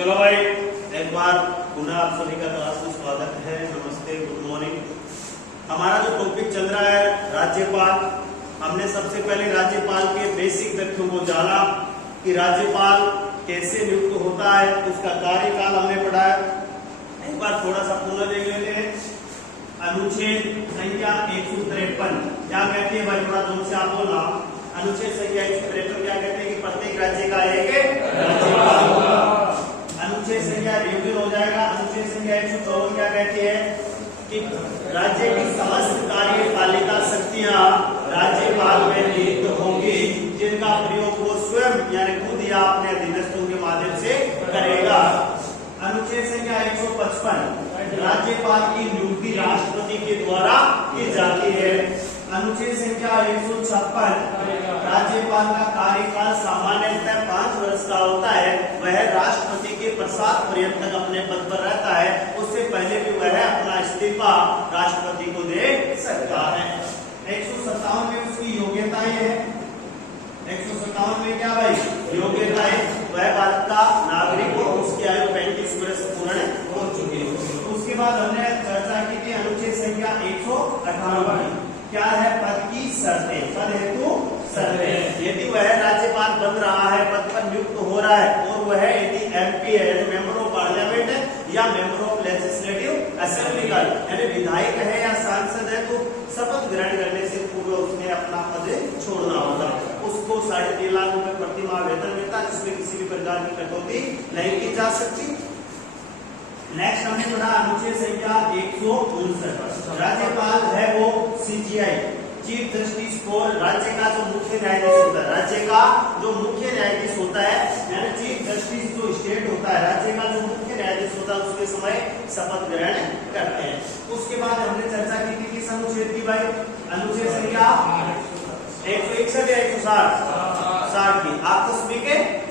चलो भाई, एक बार पुनः आप सभी का क्लास में स्वागत है। नमस्ते, गुड मॉर्निंग। हमारा जो टॉपिक चल रहा है राज्यपाल। हमने सबसे पहले राज्यपाल के बेसिक तथ्यों को जाना कि राज्यपाल कैसे नियुक्त होता है, उसका कार्यकाल हमने पढ़ा है। एक बार थोड़ा सा पुनः देख लेते हैं। अनुच्छेद संख्या 153 क्या कहती है भाई, थोड़ा जोर से आप बोलना। अनुच्छेद संख्या 153 क्या कहते हैं कि प्रत्येक राज्य का एक राज्यपाल होगा। अनुच्छेद संख्या रिवीजन हो जाएगा। अनुच्छेद संख्या 154 क्या कहती है कि राज्य की समस्त कार्यपालिका शक्तियां राज्यपाल में नियुक्त होंगी, जिनका प्रयोग वो स्वयं यानी खुद या अपने अधीनस्थों के माध्यम से करेगा। अनुच्छेद संख्या 155 राज्यपाल की नियुक्ति राष्ट्रपति के द्वारा की जाती है। अनुच्छेद संख्या 156 राज्यपाल का कार्यकाल सामान्यतः 5 वर्ष का होता है। वह राष्ट्रपति के प्रसाद पर्यंत अपने पद पर रहता है। उससे पहले भी वह अपना इस्तीफा राष्ट्रपति को दे सकता है। 157 में उसकी योग्यताएं है। 157 में क्या भाई योग्यताएं, वह भारत का नागरिक हो, उसकी आयु 35 वर्ष पूर्ण हो चुकी है। उसके बाद हमने चर्चा की थी अनुच्छेद संख्या 158 क्या है, पद की शर्तें, पद हेतु शर्तें। यदि वह राज्यपाल बन रहा है, पद पर नियुक्त हो रहा है और वह यदि एमपी है, मेंबर ऑफ पार्लियामेंट है या मेंबर ऑफ लेजिस्लेटिव असेंबली का यानी विधायक है या सांसद है, तो शपथ ग्रहण करने से पूर्व उसने अपना पद छोड़ना होगा। उसको 3.5 लाख रुपए प्रति माह वेतन मिलता है, जिसमें किसी भी प्रकार की कटौती नहीं की जा सकती। नेक्स्ट हमने पढ़ा अनुच्छेद संख्या 159 राज्यपाल है वो सीजीआई चीफ जस्टिस फॉर राज्य का जो मुख्य न्यायाधीश होता है। राज्य का जो मुख्य न्यायाधीश होता है यानी चीफ जस्टिस जो स्टेट होता है, राज्य का जो मुख्य न्यायाधीश होता है, उसके समय शपथ ग्रहण करते हैं। उसके बाद हमने चर्चा की थी किस अनुच्छेद की भाई, अनुच्छेद संख्या 161 या 160 की आकस्मिक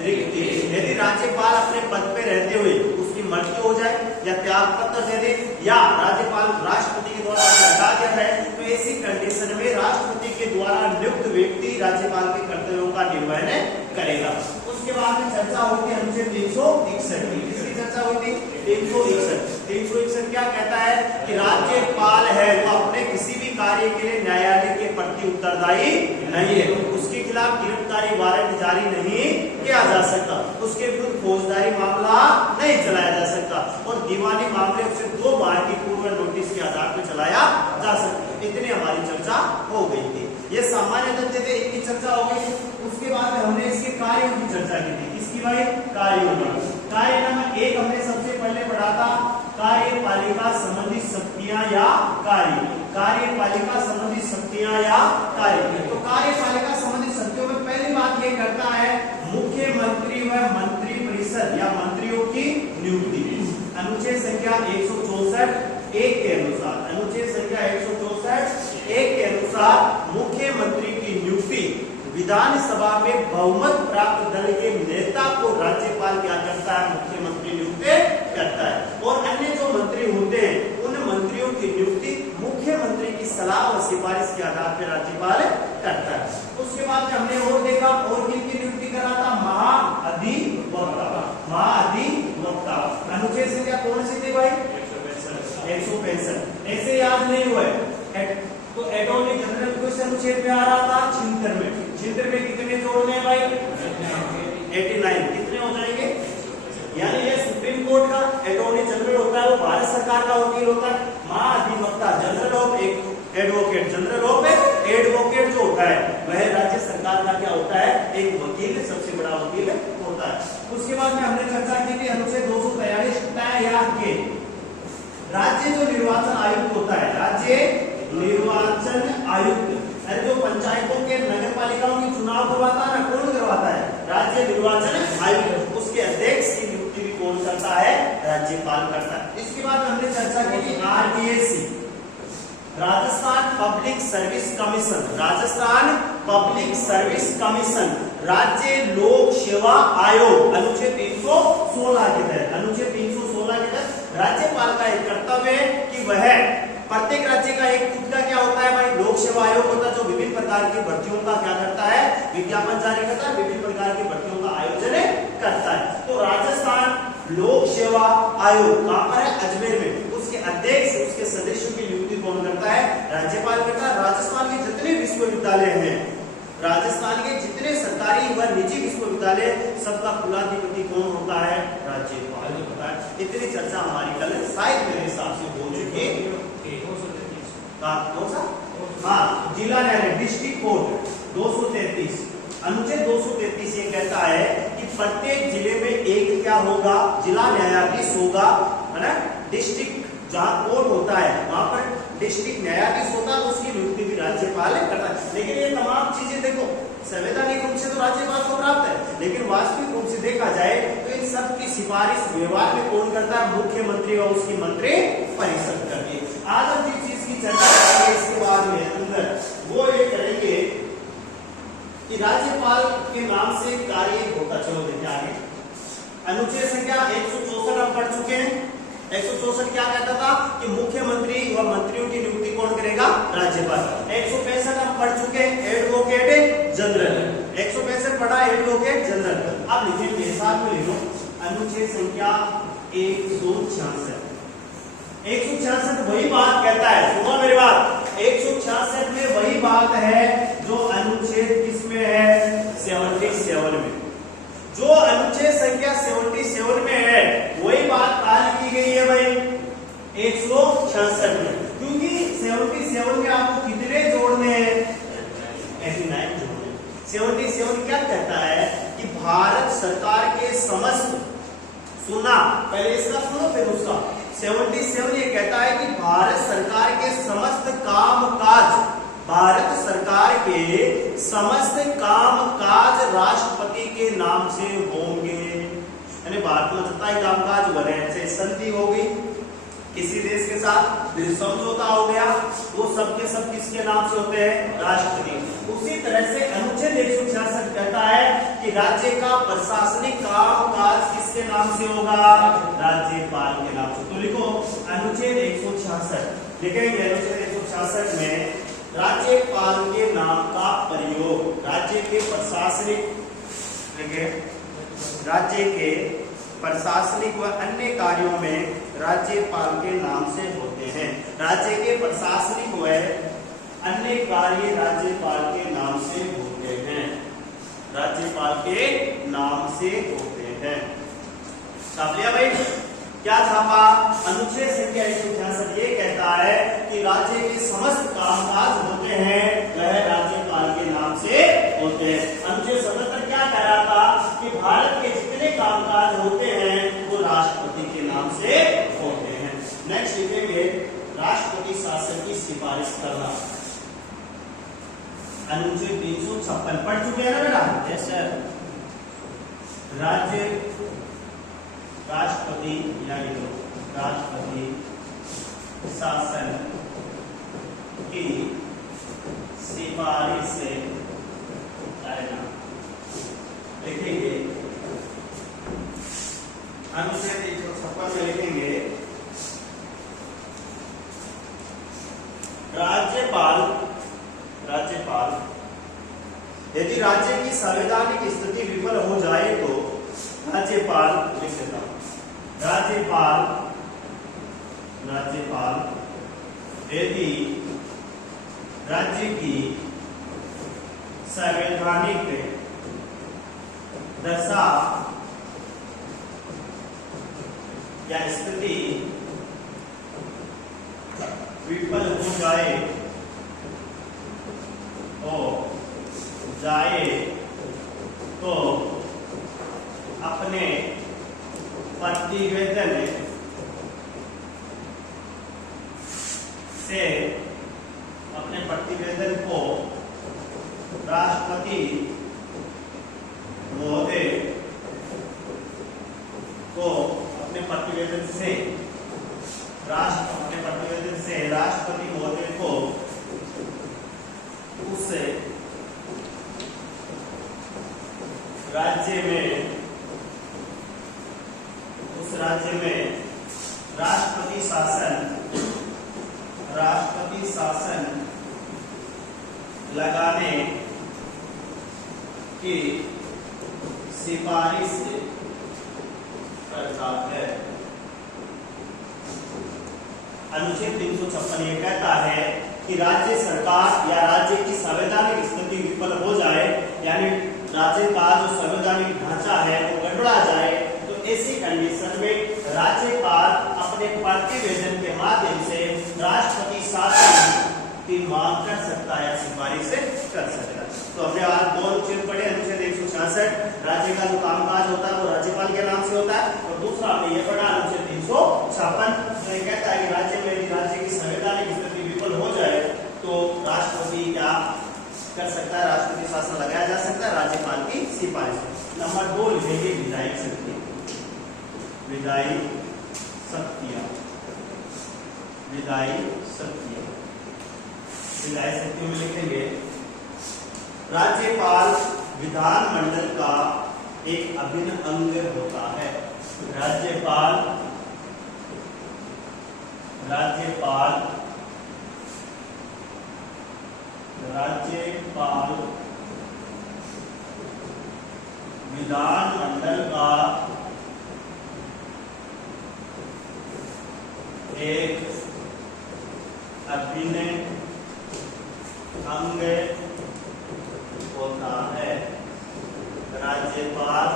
रिक्ति। यदि राज्यपाल अपने पद पे रहते हुए उसकी मृत्यु हो जाए या त्याग पत्र दे दे या राज्यपाल राष्ट्रपति के द्वारा हटा दिया जाए, तो ऐसी कंडीशन में राष्ट्रपति के द्वारा नियुक्त व्यक्ति राज्यपाल के कर्तव्यों का निर्वहन करेगा। उसके बाद में चर्चा होती है अनुच्छेद 361 की। किसकी चर्चा हुई थी? 361 क्या कहता है कि राज्यपाल है वो अपने किसी भी कार्य के लिए न्यायालय के प्रति उत्तरदायी नहीं है। उसके खिलाफ गिरफ्तारी वारंट जारी नहीं किया जा सकता, उसके विरुद्ध फौजदारी मामला नहीं चलाया जा सकता और दीवानी मामले उसे 2 बार की पूर्व नोटिस के आधार पर चलाया जा सकता। इतनी हमारी चर्चा हो गई थी। ये सामान्य तथ्य थे, इनकी चर्चा हो गई। उसके बाद हमने इसके कार्यों की चर्चा की थी। किसकी भाई? कार्यों की। कार्य नंबर 1 हमने सबसे पहले पढ़ा था कार्यपालिका संबंधी शक्तियां या कार्य। कार्यपालिका संबंधी शक्तियां या कार्य। तो कार्यपालिका संबंधी शक्तियों में पहली बात ये करता है मुख्यमंत्री व मंत्री परिषद या मंत्रियों की नियुक्ति। अनुच्छेद संख्या 164 1 के अनुसार, अनुच्छेद संख्या 164 1 के अनुसार मुख्यमंत्री की नियुक्ति विधानसभा में बहुमत प्राप्त दल के नेता को राज्यपाल क्या करता है? मुख्यमंत्री नियुक्त करता है। और अन्य जो मंत्री होते हैं उन मंत्रियों की नियुक्ति मुख्यमंत्री की सलाह और सिफारिश के आधार पर राज्यपाल करता है। उसके बाद में हमने और देखा और किनकी नियुक्ति करा था? महाधिवक्ता। महाधिवक्ता अनुच्छेद संख्या कौन सी थी भाई? 165। ऐसे याद नहीं हुआ तो अटॉर्नी जनरल किस अनुच्छेद में आ रहा था? 76 में। 76 में कितने जोड़ने हैं भाई? 89। कितने हो जाएंगे? यानी ये सुप्रीम कोर्ट का अटॉर्नी जनरल होता है, वो भारत सरकार का वकील होता है। महाधिवक्ता general of advocate, general of advocate जो होता है वह राज्य सरकार का क्या होता है? एक वकील, सबसे बड़ा वकील होता है। उसके बाद में हमने चर्चा की थी अनुच्छेद 243 या के राज्य जो निर्वाचन आयुक्त होता है, राज्य निर्वाचन आयुक्त अरे जो पंचायतों के नगर पालिकाओं की चुनाव करवाता है ना, कौन करवाता है? राज्य निर्वाचन आयुक्त। उसके अध्यक्ष की नियुक्ति भी कौन करता है? राज्यपाल करता है। इसके बाद हमने चर्चा की थी RTSC Rajasthan public service commission. Rajasthan public service commission राज्य लोक सेवा आयोग अनुच्छेद 316 के तहत, अनुच्छेद 316 के तहत राज्यपाल का एक कर्तव्य है कि वह प्रत्येक राज्य का एक खुद का क्या होता है भाई? लोक सेवा आयोग होता है, जो विभिन्न प्रकार की भर्तियों का क्या करता है? विज्ञापन जारी करता है, विभिन्न प्रकार की भर्तियों का आयोजन करता है। तो राजस्थान लोक सेवा आयोग कहां पर है? अजमेर में। उसके अध्यक्ष उसके सदस्यों की नियुक्ति कौन करता है? राज्यपाल करता है। राजस्थान के जितने विश्वविद्यालय हैं, राजस्थान के जितने सरकारी व निजी विश्वविद्यालय, सबका कुलाधिपति कौन होता है? राज्यपाल होता है। इतनी चर्चा हमारी कल शायद मेरे हिसाब से हो चुकी है। कौन सा? हाँ, जिला न्यायालय डिस्ट्रिक्ट कोर्ट 233 अनुच्छेद 233 ये कहता है कि प्रत्येक जिले में एक क्या होगा? जिला न्यायाधीश होगा, है ना। डिस्ट्रिक्ट जहाँ कोर्ट होता है वहां पर डिस्ट्रिक्ट न्यायाधीश होता है, उसकी नियुक्ति भी राज्यपाल करता है। लेकिन ये तमाम चीजें देखो संवैधानिक रूप से तो राज्यपाल को प्राप्त है, लेकिन वास्तविक रूप से देखा जाए तो इन सब की सिफारिश व्यवहार में कौन करता है? मुख्यमंत्री और उसकी मंत्री परिषद करती है। आज हम जिस चीज की चर्चा करेंगे इसके बाद में अंदर वो ये करेंगे कि राज्यपाल के नाम से कार्य होता। चलो देखिए आगे अनुच्छेद संख्या 164 हम पढ़ चुके हैं। 164 क्या कहता था कि मुख्यमंत्री व मंत्रियों की नियुक्ति कौन करेगा? राज्यपाल। 165 हम पढ़ चुके हैं एडवोकेट जनरल। 165 पढ़ा एडवोकेट जनरल। अब लिखेंगे साथ में लिखो अनुच्छेद संख्या 166। 166 वही बात कहता है, सुनो मेरी बात, 166 में वही बात है जो अनुच्छेद किसमें है? 77 में। जो अनुच्छेद संख्या 77 में है वही बात कहां लिखी गई है भाई? 166 में। क्योंकि 77 में आपको कितने जोड़ने हैं? 89 जोड़ने। 77 क्या कहता है कि भारत सरकार के समस्त, सुना पहले इसका सुनो फिर उसका। 77 ये कहता है कि भारत सरकार के समस्त कामकाज, भारत सरकार के समस्त कामकाज राष्ट्रपति के नाम से होंगे। यानी भारत में जितना ही कामकाज हो रहे हैं, जैसे संधि हो गई किसी देश के साथ, फिर समझौता हो गया, वो सब के सब किसके नाम से होते हैं? राष्ट्रपति। उसी तरह से अनुच्छेद 166 कहता है कि राज्य का प्रशासनिक कामकाज किसके नाम से होगा? राज्यपाल के नाम से। तो लिखो अनुच्छेद 166 लिखेंगे। अनुच्छेद 166 में राज्यपाल के नाम का प्रयोग राज्य के प्रशासनिक, राज्य के प्रशासनिक व अन्य कार्यों में राज्यपाल के नाम से होते हैं। राज्य के प्रशासनिक व अन्य कार्य राज्यपाल के नाम से होते हैं। राज्यपाल के नाम से होते हैं। छाप लिया भाई? क्या छापा? अनुच्छेद संख्या 166 ये कहता है कि राज्य के समस्त कामकाज होते हैं वह राज्यपाल के नाम से होते हैं। अनुच्छेद 77 क्या कह रहा था कि भारत के जितने कामकाज होते हैं वो राष्ट्रपति के नाम से होते हैं। नेक्स्ट लिखेंगे राष्ट्रपति शासन की सिफारिश करना। अनुच्छेद 356 पढ़ चुके हैं ना बेटा? Yes sir. राष्ट्रपति यानी राष्ट्रपति शासन की सिफारिश से करना लिखेंगे। अनुच्छेद 156 में लिखेंगे राज्यपाल यदि राज्य की संवैधानिक स्थिति विफल हो जाए तो राज्यपाल लिख देता हूं। राज्यपाल यदि राज्य की संवैधानिक दशा या स्थिति विफल हो जाए तो अपने प्रतिवेदन को राष्ट्रपति महोदय को अपने प्रतिवेदन से राष्ट्रपति महोदय को उस राज्य में राष्ट्रपति शासन लगाने की सिफारिश करता है। अनुच्छेद 356 ये कहता है कि राज्य सरकार या राज्य की संवैधानिक स्थिति विफल हो जाए, यानी राज्य का जो संवैधानिक ढांचा है वो गड़बड़ा जाए, तो ऐसी कंडीशन में राज्यपाल अपने प्रतिवेदन के माध्यम से राष्ट्रपति शासन की मांग कर सकता है या सिफारिश कर सकता है। तो हमने आज दो अनुच्छेद पढ़े। अनुच्छेद 166 राज्य का जो कामकाज होता है वो राज्यपाल के नाम से होता है, और दूसरा हमने ये पढ़ा अनुच्छेद 356 जो ये कहता है कि राज्य की संवैधानिक स्थिति विफल हो जाए तो राष्ट्रपति क्या कर सकता है, राष्ट्रपति शासन लगाया जा सकता है राज्यपाल की सिफारिश। नंबर 2 लिखेंगे विधायी शक्ति। विधायी शक्तियां, विधायी शक्तियां, विधायी शक्तियों में लिखेंगे राज्यपाल विधानमंडल का एक अभिन्न अंग होता है। राज्यपाल विधानमंडल का एक अभिन्न अंग होता है। राज्यपाल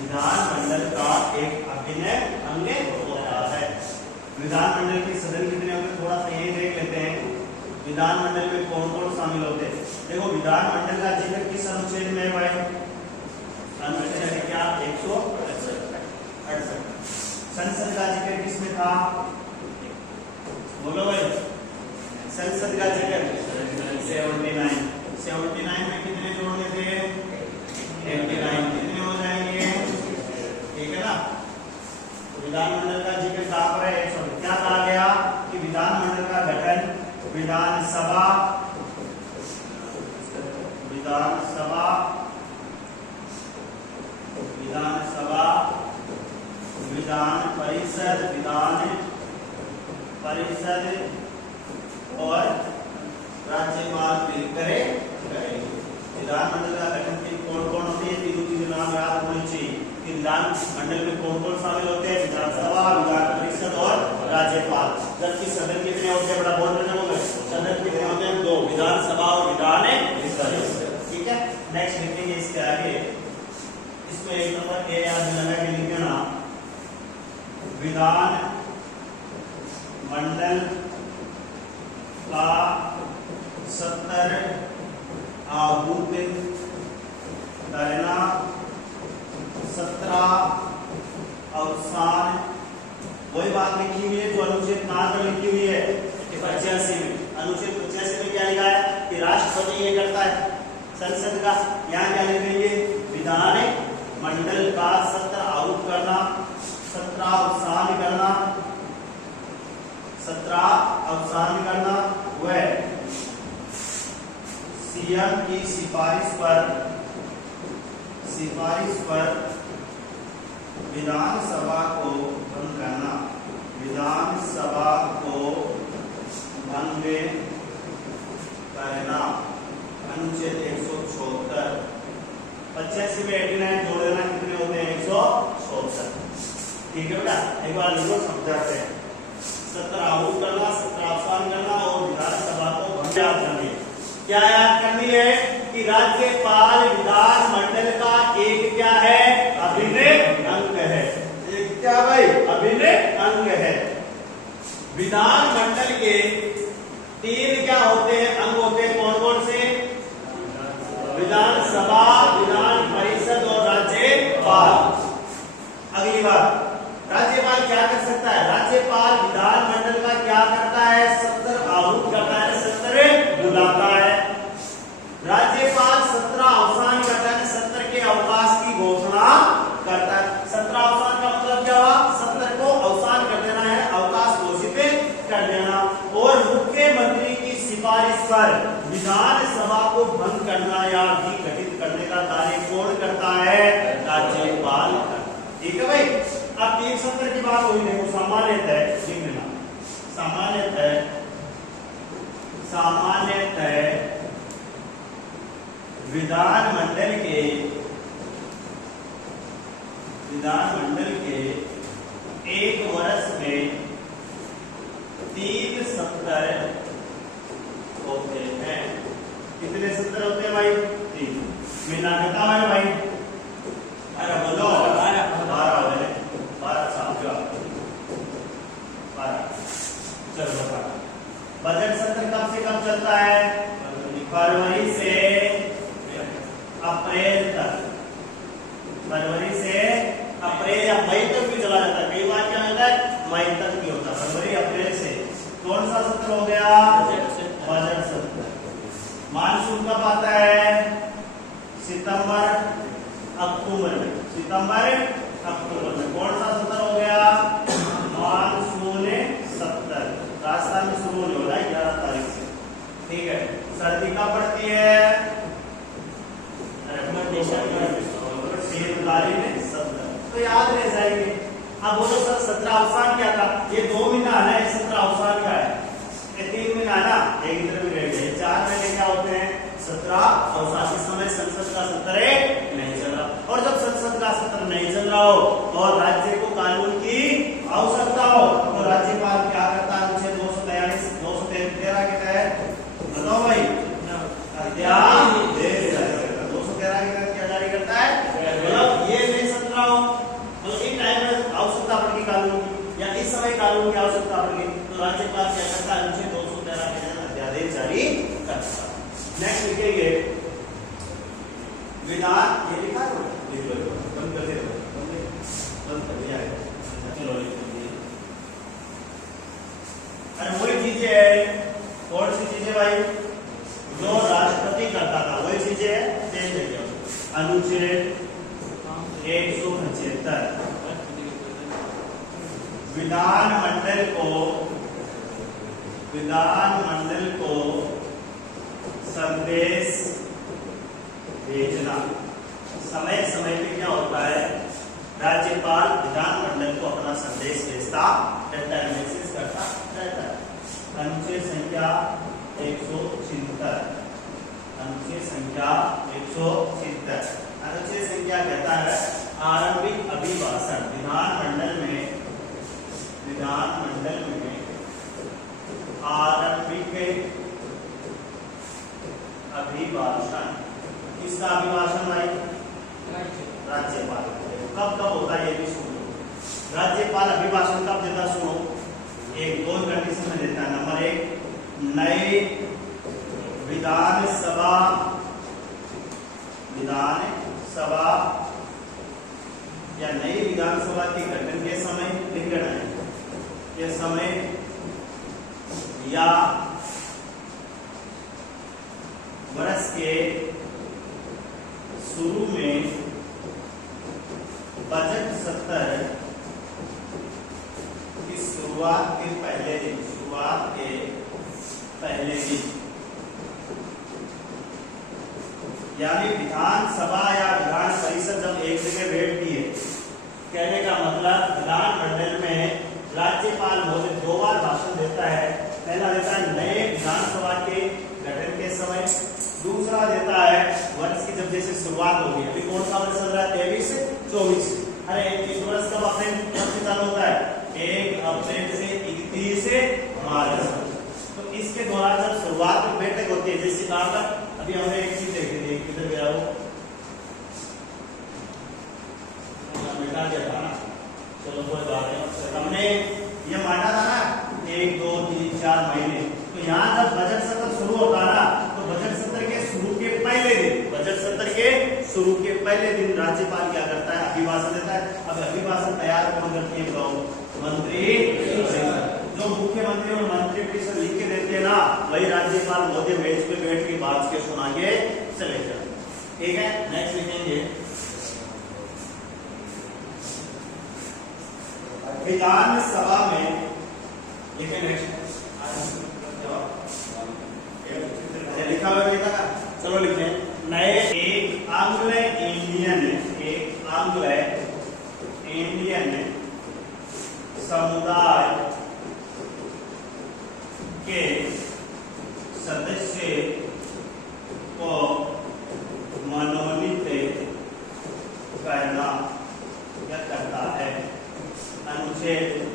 विधानमंडल का एक अभिन्न अंग होता है। विधानमंडल के सदन कितने होते हैं थोड़ा सा यही देख लेते हैं। विधानमंडल में कौन कौन शामिल होते हैं? देखो विधानमंडल का जिक्र किस अनुच्छेद में है भाई? अनुच्छेद क्या 168। संसद का जिक्र किसमें था? बोलो भाई। संसद का जिक्र 79 में कितने जोड़ने थे? 89। कितने हो जाएंगे? ठीक है ना। तो विधानमंडल का जिक्र कहां पर है? क्या कहा गया कि विधानमंडल का गठन विधानसभा, विधान परिषद और राज्यपाल मिलकर करेंगे। विधानमंडल का गठन की कौन कौन होती है? तीनों चीजें नाम याद होनी चाहिए कि विधानमंडल में कौन कौन शामिल होते हैं? विधानसभा, विधान परिषद और राज्यपाल। जबकि सदन कितने होते हैं? बड़ा बोर्ड में होगा सदन कितने होते हैं? 2, विधानसभा और विधान परिषद। ठीक है। नेक्स्ट लिखेंगे इसके आगे, इसमें एक नंबर ए याद लगा के लिखे ना, विधान मंडल का 70 आहूत करना, 17 अवसान। वही बात लिखी हुई है जो अनुच्छेद कहां पर लिखी हुई है? 85 में। अनुच्छेद 85 में क्या लिखा है कि राष्ट्रपति ये करता है संसद का। यहाँ क्या लिखेंगे? विधान मंडल का 17 आहूत करना, 17 अवसान करना वह सीएम की सिफारिश पर विधानसभा को भंग करना, विधानसभा को भंग करना। अनुच्छेद 176। 85 में 89 जोड़ देना, कितने होते हैं? 164। ठीक है बेटा, एक बार लिखो समझाते हैं। 17 आहूत करना, 17 अवसान करना और विधानसभा को भंग करनी। क्या याद करनी है कि राज्यपाल विधानमंडल का एक क्या है? अभिन्न अंग है। एक क्या भाई? अभिन्न अंग है। विधानमंडल के 3 क्या होते हैं? अंग होते हैं। कौन कौन से? विधानसभा, विधान परिषद और राज्यपाल। अगली बात, राज्यपाल क्या कर सकता है? राज्यपाल विधानमंडल का क्या करता है? 70 आहूत करता है, 70 बुलाता है। राज्यपाल 17 अवसान करता है, 70 के अवकाश की घोषणा करता है। 17 अवसान का मतलब क्या हुआ? 70 को अवसान कर देना है, अवकाश घोषित कर देना। और मुख्यमंत्री की सिफारिश पर विधानसभा को भंग करना या विघटित करने का कार्य कौन करता है? राज्यपाल। ठीक है भाई। अब 370 की बात हुई, देखो सामान्यतः लिख लेना। सामान्यतः विधानमंडल विधानमंडल के एक वर्ष में 3 सत्र होते हैं। कितने सत्र होते हैं भाई? 3। मिला कितना है भाई? अरे बोलो 12 हो गए। 12 साल का 12। चलो बजट सत्र कब से कब चलता है? फरवरी से अप्रैल तक। फरवरी से अप्रैल या मई तक भी चला जाता है। कई बार क्या होता है मई तक भी होता है। फरवरी अप्रैल से कौन सा सत्र हो गया? बजट सत्र। मानसून कब आता है? सितंबर अक्टूबर में। सितंबर अक्टूबर में कौन सा सत्र हो गया? मानसून सत्र। राजस्थान में शुरू होने वाला है 11 तारीख से। ठीक है। सर्दी कब पड़ती है? तो याद रह जाएंगे। अब बोलो सर सत्र अवसान क्या था? ये 2 महीना है ना, सत्र अवसान क्या है? ये 3 महीना ना, एक इधर भी रह गए। 4 महीने क्या होते हैं? सत्र अवसान। इस समय संसद का सत्र नहीं चल रहा, और जब संसद का सत्र नहीं चल रहा हो और राज्य को कानून की आवश्यकता हो तो राज्यपाल क्या करता है? अनुच्छेद 213 के तहत बताओ भाई अध्यादेश जारी करता है। 213 के तहत क्या जारी करता है? मतलब ये नहीं सत्र हो, मतलब एक टाइम में आवश्यकता पड़ेगी कानून की, या इस समय कानून की आवश्यकता पड़ेगी तो राज्यपाल क्या करता है? अनुच्छेद 213 के तहत अध्यादेश जारी करता है। नेक्स्ट लिखेंगे विधान। ये लिखा है बंद कर दिया, बंद कर दिया है। चलो लिखेंगे। अरे वही चीजें है। कौन सी चीजें भाई? जो राष्ट्रपति करता था वही चीजें चेंज है। अनुच्छेद 175 विधानमंडल को संदेश भेजना। समय समय पे क्या होता है? राज्यपाल विधानमंडल को अपना संदेश भेजता रहता है, मैसेज करता रहता है। अनुच्छेद संख्या 176। अनुच्छेद संख्या 176। अनुच्छेद संख्या कहता है आरंभिक अभिभाषण। विधानमंडल में आरंभिक अभिभाषण। किसका अभिभाषण भाई? राज्यपाल। कब कब होता है ये भी सुनो। राज्यपाल अभिभाषण कब देता? सुनो, एक 2 कंडीशन में देता है। नंबर 1, नए विधानसभा या नई विधानसभा के गठन के समय लिखना है। ये समय या वर्ष के शुरू में बजट सत्र की शुरुआत के पहले दिन यानी विधानसभा या विधान परिषद जब एक जगह बैठती है, कहने का मतलब विधानमंडल में राज्यपाल महोदय 2 बार भाषण देता है। पहला देता है नए विधानसभा के गठन के समय, दूसरा देता है वर्ष की जब जैसे शुरुआत होगी। अभी कौन सा वर्ष चल रहा है? 23 से 24। अरे 21 वर्ष कब अप्रैल से चालू होता है? 1 अप्रैल से 31 मार्च। तो इसके दौरान जब शुरुआत में बैठक होती है, जैसे कहा था अभी हमने एक चीज देखी थी, किधर गया वो मिटा दिया था ना। चलो कोई बात नहीं, हमने ये माना था ना 1 2 3 4 महीने। तो यहाँ जब बजट सत्र शुरू होता है ना, तो बजट सत्र के शुरू के पहले दिन राज्यपाल क्या करता है? अभिभाषण देता है। अब अभिभाषण तैयार कौन करती है? मंत्री। जो मुख्यमंत्री और मंत्री परिषद लिख के देते हैं ना, वही राज्यपाल महोदय मेज पे बैठ के बात के सुना के चले जाते। ठीक है। नेक्स्ट लिखेंगे विधानसभा में। लिखे नेक्स्ट लिखा हुआ लिखा था। चलो लिखें नए। एक आंग्ल इंडियन समुदाय के सदस्य को मनोनीत करना या अनुच्छेद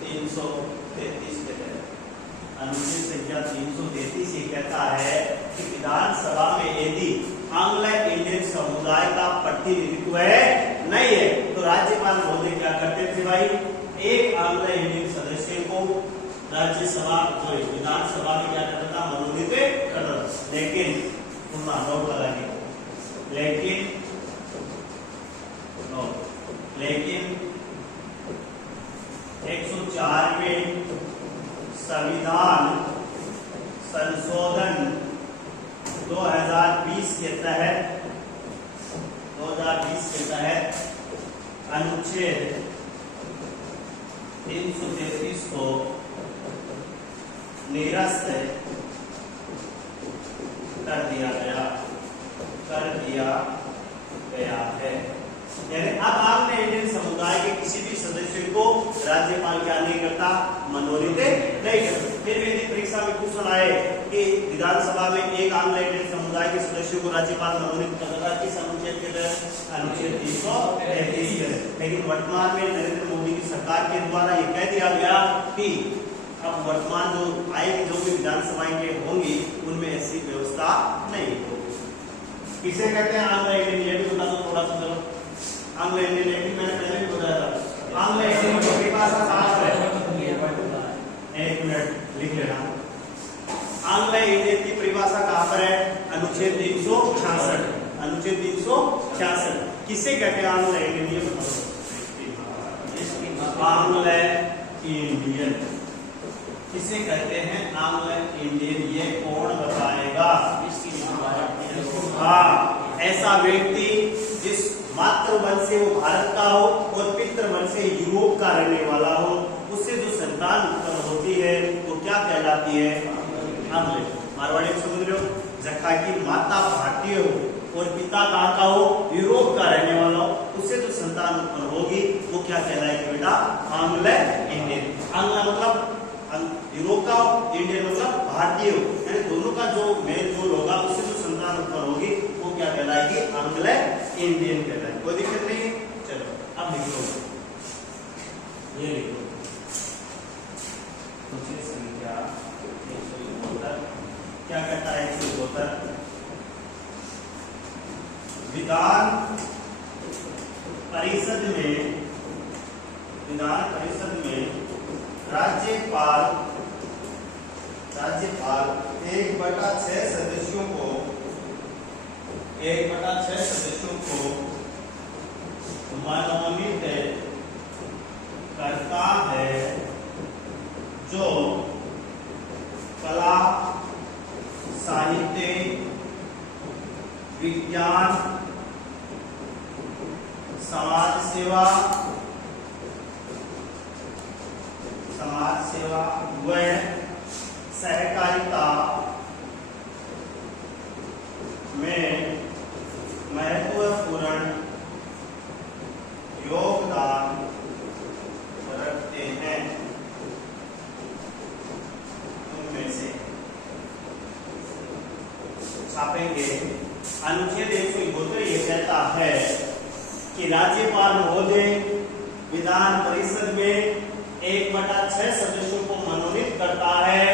333 के तहत, अनुच्छेद संख्या 333 ये कहता है कि विधानसभा में यदि आंग्ल इंडियन समुदाय का प्रतिनिधित्व नहीं है तो राज्यपाल महोदय क्या करते थे भाई, एक आंग्ल इंडियन सदस्य को राज्यसभा विधानसभा में क्या करता था, मनोनीत करता था। लेकिन नोट लगाइए, लेकिन 104वें संविधान संशोधन 2020 के तहत अनुच्छेद 333 को निरस्त कर दिया गया है। यानी अब आंग्ल इंडियन समुदाय के किसी भी सदस्य को राज्यपाल क्या नहीं करता, मनोनीत नहीं करता। फिर भी यदि परीक्षा में क्वेश्चन आए कि विधानसभा में एक आंग्ल इंडियन समुदाय के सदस्य को राज्यपाल मनोनीत करता था, किस अनुच्छेद के तहत, अनुच्छेद 333 के तहत। लेकिन वर्तमान में नरेंद्र मोदी की सरकार के द्वारा ये कह दिया गया कि अब वर्तमान जो आएगी, जो भी विधानसभाएं के होंगी, उनमें ऐसी व्यवस्था नहीं होगी। किसे कहते हैं आंग्ल इंडियन, ये भी बता दो थोड़ा सा। चलो आंग्ल इंडियन मैंने पहले भी बताया था। आंग्ल इंडियन की परिभाषा कहां पर है, एक मिनट लिख लेना। आंग्ल इंडियन की परिभाषा कहां पर है, अनुच्छेद 366, अनुच्छेद 366। किसे कहते हैं आंग्ल इंडियन, ये बताओ। आंग्ल इंडियन किसे कहते हैं, आंग्ल इंडियन, ये कौन बताएगा? हाँ, ऐसा व्यक्ति जिस मातृवंश से वो भारत का हो और पितृवंश से यूरोप का रहने वाला हो, उससे जो संतान उत्पन्न होती है वो क्या कहलाती है, आंग्ल। मारवाड़ी में समझ रहे हो, जखा की माता भारतीय हो और पिता कहाँ का हो, यूरोप का रहने वाला हो, उससे जो संतान उत्पन्न होगी वो क्या कहलाएगी बेटा, आंग्ल इंडियन। आंग्ल मतलब यूरोप का हो, इंडियन मतलब भारतीय हो, यानी दोनों का जो मेल जोल होगा, उससे जो संतान उत्पन्न होगी वो क्या कहलाएगी, आंग्ल इंडियन कहलाएगी। कोई दिक्कत नहीं है। चलो अब लिखो, ये लिखो, संख्या 172 क्या कहता है, 172 विधान परिषद में राज्यपाल 1/6 सदस्यों को मनोनीत करता है, जो कला, साहित्य, विज्ञान, समाज सेवा व सहकारिता में महत्वपूर्ण योगदान रखते हैं। उनमें से छापेंगे। अनुच्छेद 172 ये कहता है कि राज्यपाल महोदय विधान परिषद में 1/6 सदस्यों को मनोनीत करता है,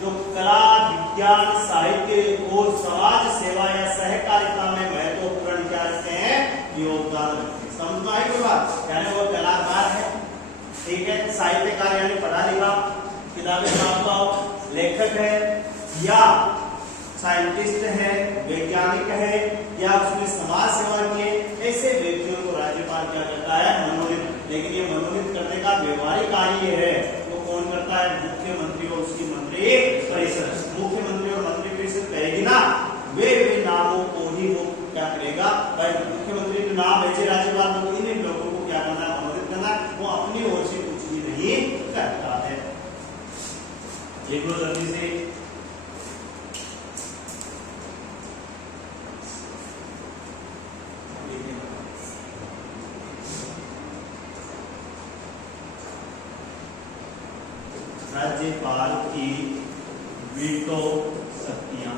जो कला, विज्ञान, साहित्य और समाज सेवा या सहकारिता में महत्वपूर्ण क्या रखते हैं, योगदान रखते हैं। समझ में आई कोई बात? यानी वो कलाकार है, ठीक है, साहित्यकार यानी पढ़ा लिखा, किताबें छापता हो, लेखक है, या साइंटिस्ट है, वैज्ञानिक है, या उसने समाज सेवा की, ऐसे व्यक्तियों को राज्यपाल क्या करता है, मनोनीत। लेकिन ये मनोनीत करने का व्यवहारिक कार्य है वो कौन करता है, मुख्यमंत्री और उसकी मंत्री परिषद। मुख्यमंत्री और मंत्री परिषद कहेगी ना, वे नामों को ही वो क्या करेगा, भाई मुख्यमंत्री के नाम ऐसे राज्यपाल को इन लोगों को क्या करना है, मनोनीत करना। वो अपनी ओर से कुछ भी नहीं करता है। एक दो जल्दी से राज्यपाल की वीटो शक्तियां,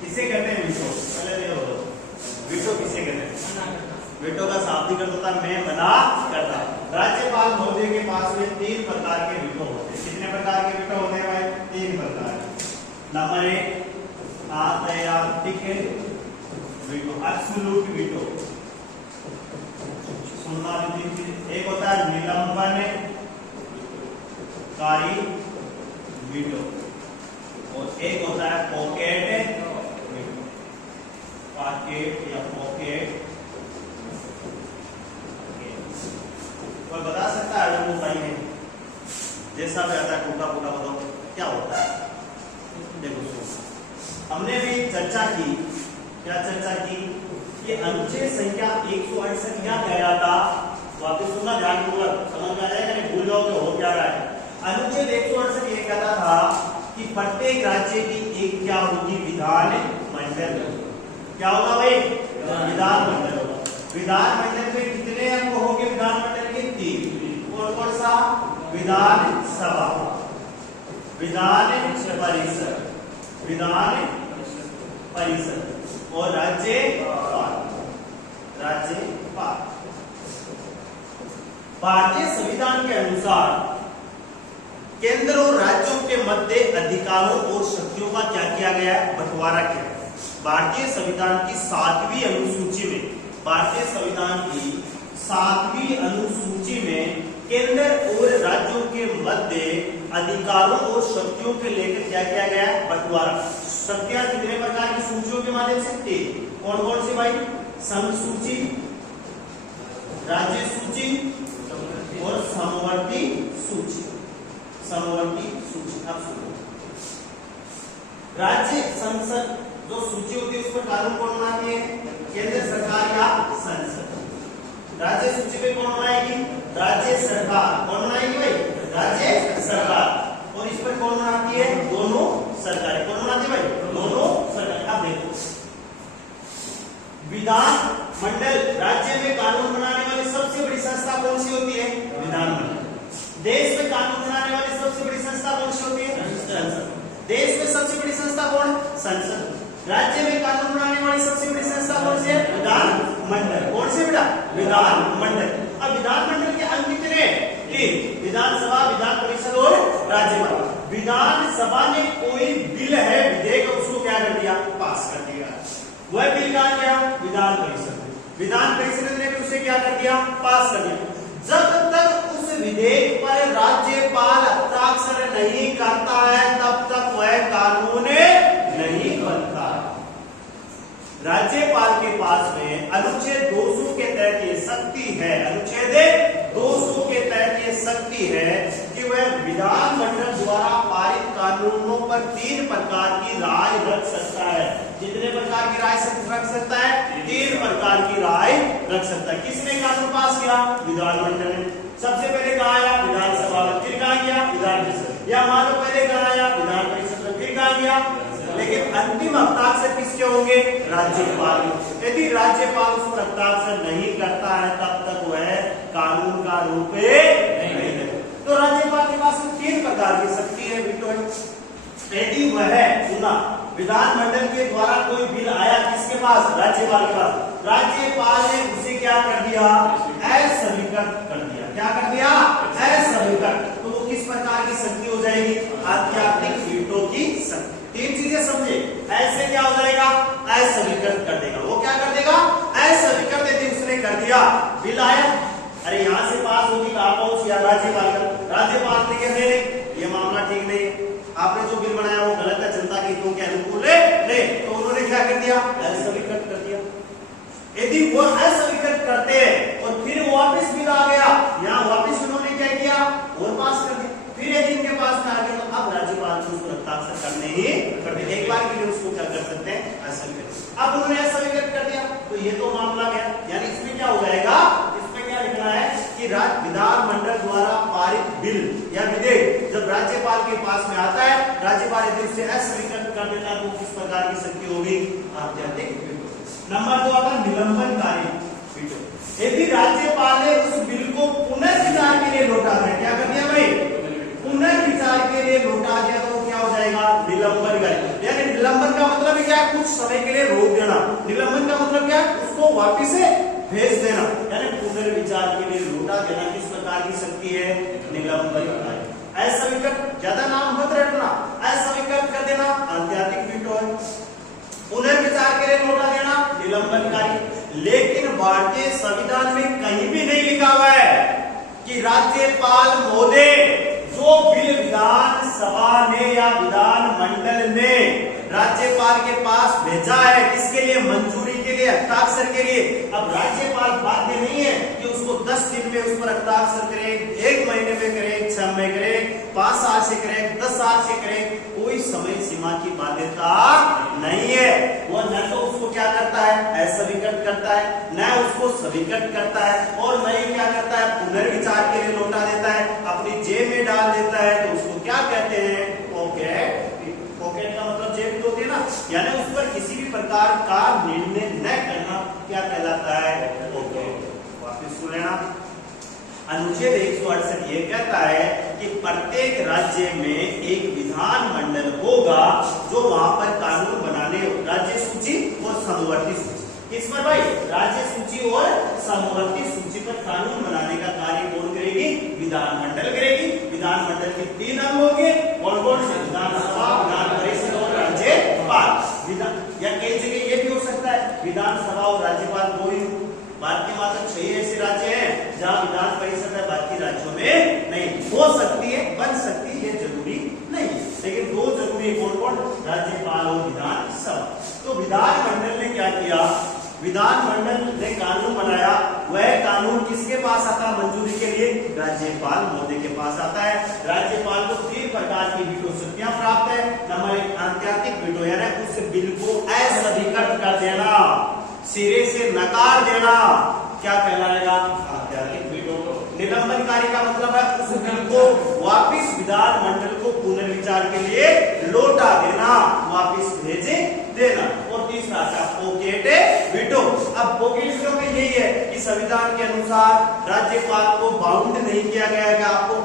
किसे कहते हैं वीटो? पहले देखो वीटो किसे कहते हैं, वीटो का शाब्दिक अर्थ होता है मैं मना करता। राज्यपाल महोदय के पास में 3 प्रकार के वीटो होते हैं। कितने प्रकार के वीटो होते हैं भाई? 3 प्रकार। नंबर 1 आदयात्मिक वीटो, एब्सोल्यूट वीटो, सुनना भी। एक होता है निलंबनकारी वीटो और एक होता है पॉकेट वीटो, पॉकेट या पॉकेट। कोई बता सकता है? अगर भाई है जैसा भी आता है टूटा फूटा बताओ क्या होता है? देखो हमने भी चर्चा की, क्या चर्चा की कि अनुच्छेद संख्या 168 क्या कह रहा था? वापस सुनना ध्यानपूर्वक, समझ में आ जाएगा, नहीं भूल जाओगे हो क्या रहा है। अनुच्छेद 168 ये कहता था कि प्रत्येक राज्य की एक क्या होगी? विधान मंडल। क्या होगा भाई? विधान मंडल होगा। विधान मंडल में कितने अंग होंगे? विधान मंडल के 3। कौन कौन सा? विधान सभा, विधान परिषद, विधान परिषद और राज्यपाल। राज्यपाल भारतीय संविधान के अनुसार केंद्र और राज्यों के मध्य अधिकारों और शक्तियों का क्या किया गया है? बंटवारा किया गया। भारतीय संविधान की 7वीं अनुसूची में, भारतीय संविधान की 7वीं अनुसूची में केंद्र और राज्यों के मध्य अधिकारों और शक्तियों के लेकर क्या किया गया है? बंटवारा। शक्तियां कितने प्रकार की सूचियों के माध्यम से? 3। कौन कौन सी भाई? संघ सूची, राज्य सूची और समवर्ती सूची। समवर्ती सूची। अब सुनो, राज्य संसद जो सूची होती है उस पर कानून कौन बनाती है? केंद्र सरकार या संसद। राज्य सूची पे कौन बनाएगी? राज्य सरकार। कौन बनाएगी भाई? राज्य सरकार। और इस पर कौन बनाती है? दोनों सरकारें। कौन बनाती है भाई? दोनों सरकार। अब देखो, विधान मंडल राज्य में कानून बनाने वाली सबसे बड़ी संस्था कौन सी होती है? विधान मंडल। देश में कानून बनाने वाली सबसे बड़ी संस्था कौन सी होती है? संसद। देश में सबसे बड़ी संस्था कौन? संसद। राज्य में कानून बनाने वाली सबसे बड़ी संस्था कौन सी है? विधान मंडल। कौन सी बेटा? विधान मंडल। अब विधान मंडल के अंग कितने? 3। विधानसभा, विधान परिषद और राज्यपाल। विधानसभा ने कोई बिल है, विधेयक, उसको क्या कर दिया? पास कर दिया। वह बिल कहां गया? विधान परिषद। विधान परिषद ने उसे क्या कर दिया? पास कर दिया। जब तक उस विधेयक पर राज्यपाल हस्ताक्षर नहीं करता है तब तक वह कानून नहीं बनता। राज्यपाल के पास में अनुच्छेद 200 के तहत ये शक्ति है, अनुच्छेद 200 के तहत ये शक्ति है कि वह विधानमंडल द्वारा पारित कानूनों पर 3 प्रकार की राय रख सकता है। कितने प्रकार की राय रख सकता है? 3 प्रकार की राय रख सकता है। किसने कानून पास किया? विधानमंडल ने। सबसे पहले कहा आया? विधानसभा में। फिर कहा गया? विधान परिषद। या मान लो पहले कहा आया? विधान परिषद में, फिर कहा गया? लेकिन अंतिम हस्ताक्षर किसके होंगे? राज्यपाल। यदि राज्यपाल उस पर हस्ताक्षर नहीं करता है तब तक वह कानून का रूप नहीं है। तो राज्यपाल के पास 3 प्रकार की शक्ति है, वीटो है। यदि वह सुना विधानमंडल के द्वारा कोई बिल आया किसके पास? राज्यपाल के पास। राज्यपाल ने उसे क्या कर दिया? अस्वीकृत कर दिया। क्या कर दिया? अस्वीकृत। तो वो किस प्रकार की शक्ति हो जाएगी? आध्यात्मिक वीटो की शक्ति। 3 चीजें समझे। ऐसे क्या हो जाएगा? अस्वीकृत कर देगा। वो क्या कर देगा? अस्वीकृत। यदि उसने कर दिया, बिल आया, अरे यहां से पास होगी कहां पहुंच गया? राज्यपाल का। राज्यपाल ने कह दे ये मामला ठीक नहीं है, आपने जो बिल बनाया वो गलत है, जनता के हितों के अनुकूल है, तो उन्होंने क्या कर दिया? अस्वीकृत कर दिया। यदि वो अस्वीकृत करते हैं और फिर वापस बिल आ गया, यहाँ वापस उन्होंने क्या किया? और पास कर दिया। फिर यदि इनके पास में आ गया तो अब राज्यपाल को उसको हस्ताक्षर करने ही करते, एक बार के लिए उसको क्या कर सकते हैं? अस्वीकृत। अब उन्होंने अस्वीकृत कर दिया तो ये तो मामला गया। यानी इसमें क्या हो जाएगा? इसमें क्या लिखना है कि विधानमंडल द्वारा पारित बिल या विधेयक जब राज्यपाल के पास में आता है, राज्यपाल यदि उसे अस्वीकृत कर देता है तो किस प्रकार की शक्ति होगी? आध्यात्मिक वीटो। नंबर 2 आता निलंबनकारी वीटो। यदि राज्यपाल ने उस बिल को पुनर्विचार के लिए लौटा दिया, क्या कर दिया भाई? पुनर्विचार के लिए लौटा दिया तो क्या हो जाएगा? निलंबनकारी। यानी निलंबन का मतलब क्या? कुछ समय के लिए रोक देना। निलंबन का मतलब क्या? उसको वापिस से भेज देना यानी पुनर्विचार के लिए लौटा देना किस प्रकार की शक्ति है? निलंबनकारी। अस्वीकृत ज्यादा नाम मत रटना, अस्वीकृत कर देना आध्यात्मिक वीटो है। पुनर्विचार के लिए लौटा देना निलंबनकारी। लेकिन भारतीय संविधान में कहीं भी नहीं लिखा हुआ है कि राज्यपाल महोदय जो बिल विधान सभा ने या विधान मंडल ने राज्यपाल के पास भेजा है किसके लिए? मंजूरी के लिए, हस्ताक्षर के लिए। अब राज्यपाल बाध्य नहीं है कि उसको 10 दिन में उस पर हस्ताक्षर करे, 1 महीने में करे, 6 महीने करे, 5 साल से करे, 10 साल से करे, कोई समय सीमा की बाध्यता नहीं है। वह न तो उसको क्या करता है? अस्वीकृत करता है, न उसको स्वीकृत करता है, और न ही क्या करता है? पुनर्विचार के लिए लौटा देता है, अपनी जेब में डाल देता है। तो उसको क्या कहते हैं? पॉकेट। पॉकेट का मतलब जेब होती है ना, यानी उस पर किसी भी प्रकार का निर्णय न करना क्या कहलाता है? पॉकेट। वापिस सुन लेना। अनुच्छेद 168 ये कहता है कि प्रत्येक राज्य में एक विधान मंडल होगा जो वहां पर कानून बनाने, राज्य सूची और समवर्ती सूची, किस पर भाई? राज्य सूची और समवर्ती सूची पर कानून बनाने का कार्य कौन करेगी? विधान मंडल करेगी। विधान मंडल के 3 अंग होंगे, कौन कौन से? विधानसभा, विधान परिषद और राज्यपाल। या कई जगह ये भी हो सकता है विधानसभा और राज्यपाल दो ही। भारत के मात्र 6 ऐसे राज्य हैं जहां विधान परिषद है, बाकी राज्यों में नहीं। हो सकती है, बन सकती है, ये जरूरी नहीं, लेकिन 2 जरूरी है। कौन कौन? राज्यपाल और विधानसभा। तो विधान मंडल ने क्या किया? विधान मंडल ने कानून बनाया। वह कानून किसके पास आता है मंजूरी के लिए? राज्यपाल महोदय के पास आता है। राज्यपाल को 3 प्रकार की वीटो शक्तियां प्राप्त है। नंबर 1 आध्यात्मिक वीटो, यानी उस बिल को अस्वीकृत कर देना, सिरे से नकार देना, क्या कहलाएगा? आध्यात्मिक वीटो। निलंबनकारी का मतलब है उस बिल को वापिस विधान मंडल को पुनर्विचार के लिए लौटा देना, वापिस भेजे देना। और तीसरा था पॉकेट वीटो। अब पॉकेट वीटो में यही है कि संविधान के अनुसार राज्यपाल को बाउंड नहीं किया गया है कि आपको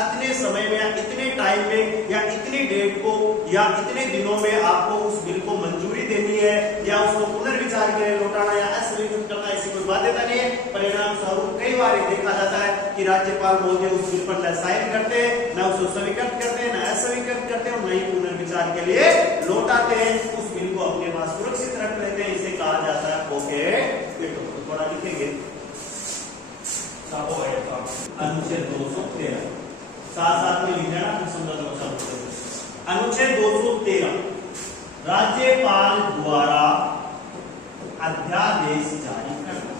इतने समय में या इतने टाइम में या इतनी डेट को या इतने दिनों में आपको उस बिल को मंजूरी देनी है या उसको पुनर्विचार के लिए लौटाना या अस्वीकृत करना, ऐसी कोई बाध्यता नहीं है। परिणाम स्वरूप कई बार देखा जाता है कि राज्यपाल महोदय उस बिल पर न साइन करते हैं, न उसको स्वीकृत करते हैं, न अस्वीकृत करते हैं, और न ही पुनर्विचार के लिए लौटाते हैं। उस बिल को अपने पास सुरक्षित रख लेते हैं। इसे कहा जाता है पॉकेट वीटो। थोड़ा लिखेंगे अनुच्छेद 213 साथ में लिख देना, फिर समझा दो सब। अनुच्छेद 213 राज्यपाल द्वारा अध्यादेश जारी करना।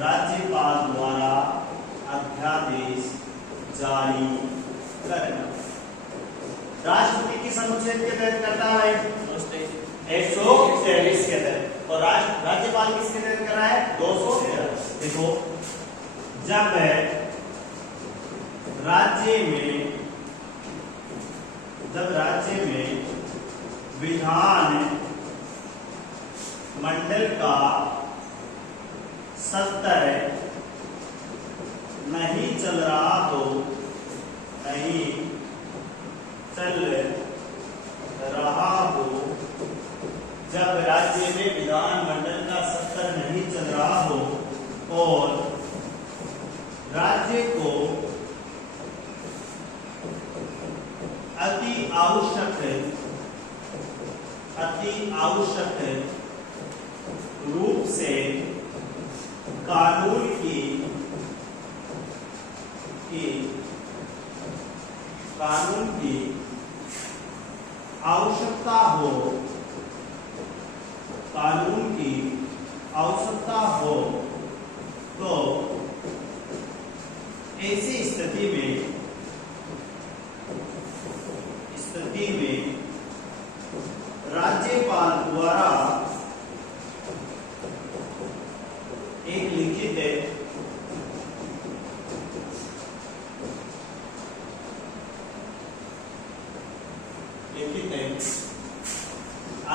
राज्यपाल द्वारा अध्यादेश जारी करना राष्ट्रपति किस अनुच्छेद के तहत करता है? 123 के तहत। और राज्यपाल किसके तहत कर रहा है? 213। देखो, जब राज्य में विधान मंडल का सत्र नहीं चल रहा हो, नहीं चल रहा हो, जब राज्य में विधान मंडल का सत्र नहीं चल रहा हो और राज्य को अति आवश्यक रूप से कानून की आवश्यकता हो, तो ऐसी स्थिति में राज्यपाल द्वारा एक लिखित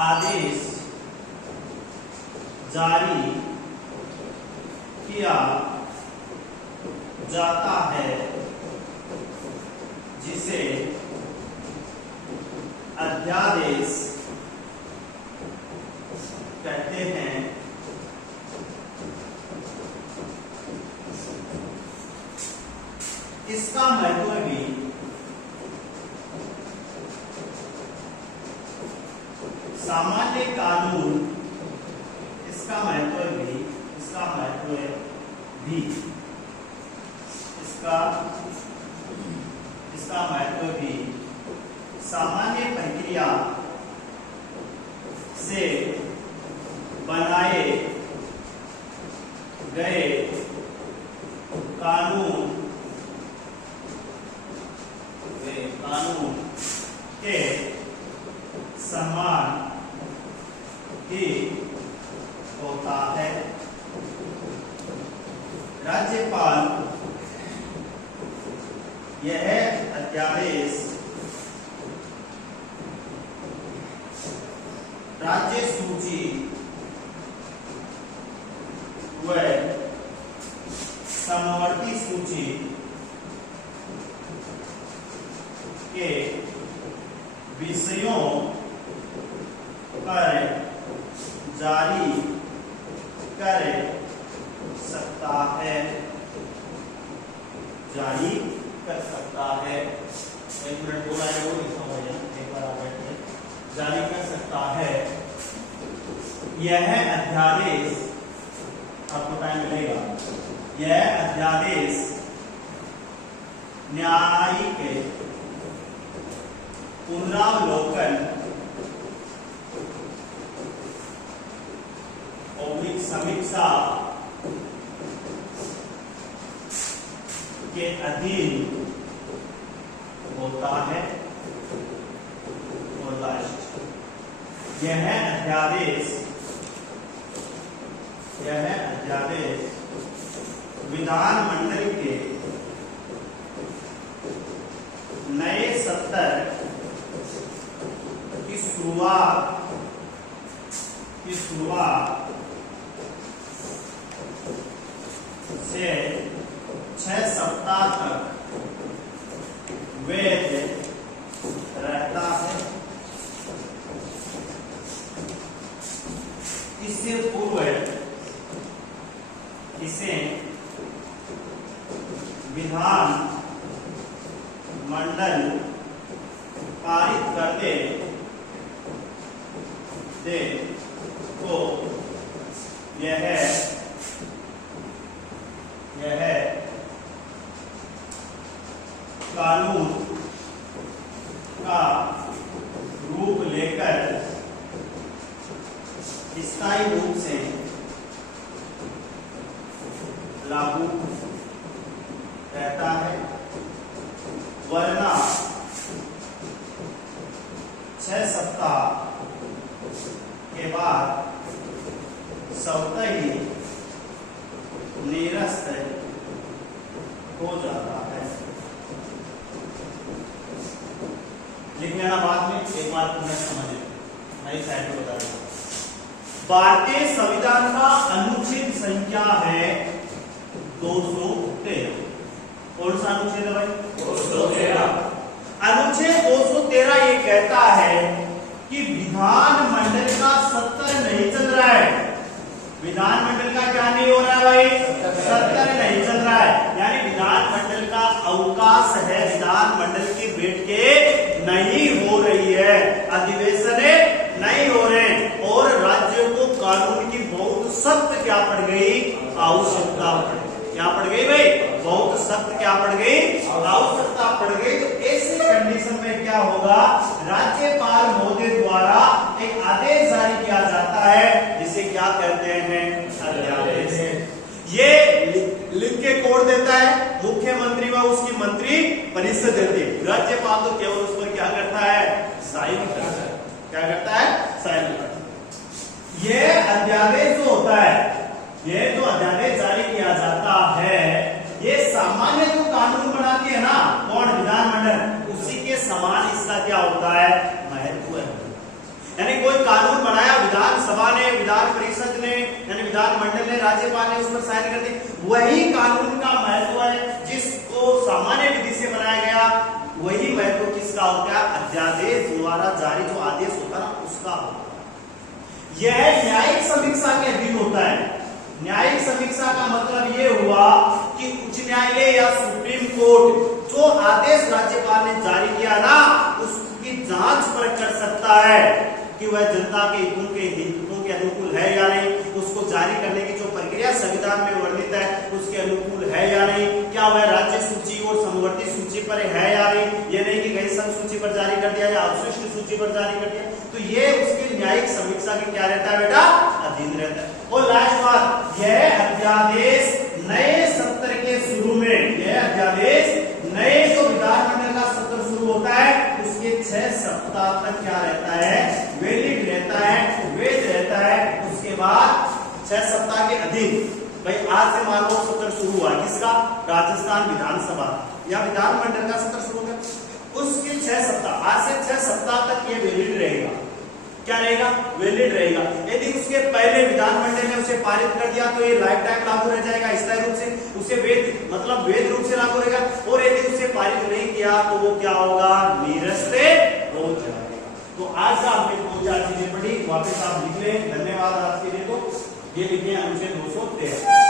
आदेश जारी किया जाता है, जिसे अध्यादेश कहते हैं। इसका महत्व भी सामान्य कानून, इसका महत्व भी सामान्य प्रक्रिया से बनाए गए कानून के समान ही होता है। राज्यपाल यह अध्यादेश राज्य सूची व समवर्ती सूची के विषयों पर जारी कर सकता है। एक मिनट बोला है वो लिखा हुआ है, एक बार आप बैठिए। जारी कर सकता है। यह अध्यादेश, आपको टाइम मिलेगा, यह अध्यादेश न्यायिक पुनरावलोकन समीक्षा के अधीन होता है। और लास्ट, यह अध्यादेश विधानमंडल के नए सत्र की शुरुआत से 6 सप्ताह तक वैध रहता है। इससे पूर्व इसे विधान मंडल पारित कर दे तो यह कानून का रूप लेकर स्थायी रूप से लागू रहता है। वरना 6 सप्ताह के बाद स्वतः ही निरस्त हो जाता है। लिख लेना बाद में, एक बार पुनः समझ मैं इस साइड में बता रहा हूं। भारतीय संविधान का अनुच्छेद संख्या है 213। कौन सा अनुच्छेद है भाई? 213। अनुच्छेद 213 ये कहता है कि विधानमंडल का सत्र नहीं चल रहा है। विधानमंडल का क्या नहीं हो रहा है भाई? सत्र नहीं चल रहा है, यानी विधानमंडल का अवकाश है। विधानमंडल की बैठकें नहीं हो रही है, अधिवेशन नहीं हो रहे, और राज्यों को कानून की बहुत सख्त क्या पड़ गई? आवश्यकता पड़ गई। क्या पड़ गई भाई? बहुत सख्त क्या पड़ गई? आवश्यकता पड़ गई। तो ऐसी कंडीशन में क्या होगा? राज्यपाल महोदय द्वारा एक आदेश जारी किया जाता है, जिसे क्या कहते हैं? अध्यादेश। ये लिख के कोड देता है मुख्यमंत्री व उसकी मंत्री परिषद देती है। राज्यपाल तो केवल उस पर क्या करता है? साइन करता है। क्या करता है? साइन करता है। ये अध्यादेश जो होता है, ये जो अध्यादेश जारी किया जाता है, ये सामान्य जो कानून बनाती है ना, कौन? विधानमंडल, उसी के समान इसका क्या होता है? महत्व है। यानी कोई कानून बनाया विधानसभा ने, विधान परिषद ने, यानी विधानमंडल ने, राज्यपाल ने उस पर साइन कर दी, वही कानून का महत्व है। जिसको सामान्य विधि से बनाया गया, वही महत्व किसका होता है? अध्यादेश द्वारा जारी जो आदेश होता है ना, उसका होता है। यह न्यायिक समीक्षा के अधीन होता है। न्यायिक समीक्षा का मतलब यह हुआ कि उच्च न्यायालय या सुप्रीम कोर्ट जो आदेश राज्यपाल ने जारी किया ना, उसकी जांच पर कर सकता है कि वह जनता के हितों के अनुकूल है या नहीं, उसको जारी करने की जो प्रक्रिया संविधान में वर्णित है उसके अनुकूल है या नहीं, क्या वह राज्य सूची और समवर्ती सूची पर है या नहीं, ये नहीं कि कहीं सब सूची पर जारी कर दिया या अवशिष्ट सूची पर जारी कर दिया, तो ये उसकी न्यायिक समीक्षा के क्या रहता है बेटा, अधीन रहता है। और लास्ट बात, यह अध्यादेश नए सत्र के शुरू में, यह अध्यादेश नए जो विधानमंडल का सत्र शुरू होता है उसके 6 सप्ताह तक क्या रहता है, वैलिड रहता है, वैध रहता है। उसके बाद 6 सप्ताह के अधीन, भाई आज से मान लो सत्र शुरू हुआ किसका, राजस्थान विधानसभा या विधानमंडल का सत्र शुरू होगा, उसके 6 सप्ताह, आज से 6 सप्ताह तक ये वैलिड रहेगा। क्या रहेगा, वैलिड रहेगा। यदि उसके पहले विधानमंडल ने उसे पारित कर दिया तो ये लाइफ टाइम लागू रह जाएगा, स्थायी रूप से उसे वैध मतलब वैध रूप से लागू रहेगा, और यदि उसे पारित नहीं किया तो वो क्या होगा, निरस्त हो जाएगा। तो आज का हमने 2-4 चीजें पढ़ी, वापस आप लिख लें। धन्यवाद आज के लिए। तो ये लिखे अनुच्छेद 213।